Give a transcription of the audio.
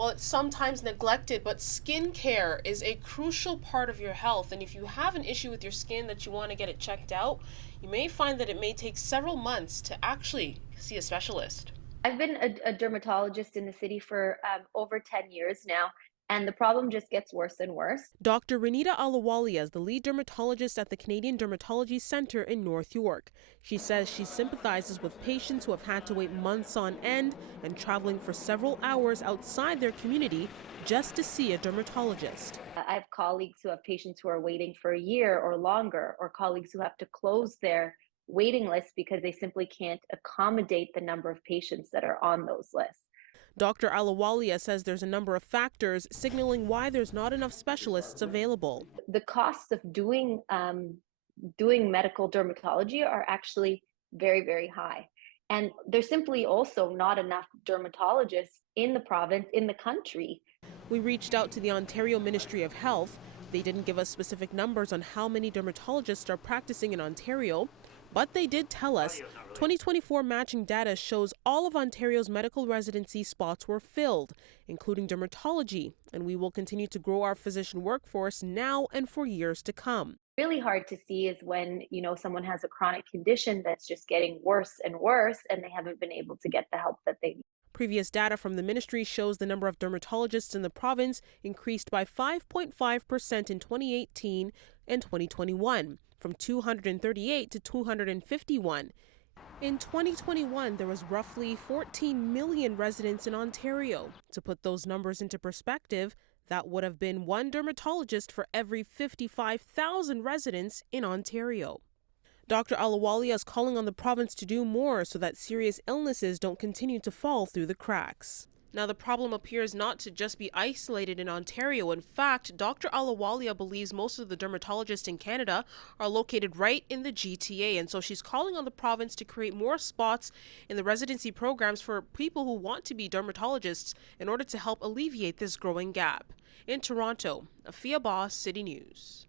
Well, it's sometimes neglected, but skincare is a crucial part of your health. And if you have an issue with your skin that you want to get it checked out, you may find that it may take several months to actually see a specialist. I've been a dermatologist in the city for over 10 years now, and the problem just gets worse and worse. Dr. Renita Alawalia is the lead dermatologist at the Canadian Dermatology Center in North York. She says she sympathizes with patients who have had to wait months on end and traveling for several hours outside their community just to see a dermatologist. I have colleagues who have patients who are waiting for a year or longer, or colleagues who have to close their waiting lists because they simply can't accommodate the number of patients that are on those lists. Dr. Alawalia says there's a number of factors signaling why there's not enough specialists available. The costs of doing medical dermatology are actually very, very high. And there's simply also not enough dermatologists in the province, in the country. We reached out to the Ontario Ministry of Health. They didn't give us specific numbers on how many dermatologists are practicing in Ontario, but they did tell us 2024 matching data shows all of Ontario's medical residency spots were filled, including dermatology, and we will continue to grow our physician workforce now and for years to come. Really hard to see is when, someone has a chronic condition that's just getting worse and worse and they haven't been able to get the help that they need. Previous data from the ministry shows the number of dermatologists in the province increased by 5.5% in 2018 and 2021, from 238 to 251. In 2021, there was roughly 14 million residents in Ontario. To put those numbers into perspective, that would have been one dermatologist for every 55,000 residents in Ontario. Dr. Alawalia is calling on the province to do more so that serious illnesses don't continue to fall through the cracks. Now, the problem appears not to just be isolated in Ontario. In fact, Dr. Alawalia believes most of the dermatologists in Canada are located right in the GTA, and so she's calling on the province to create more spots in the residency programs for people who want to be dermatologists in order to help alleviate this growing gap. In Toronto, Afua Baah, City News.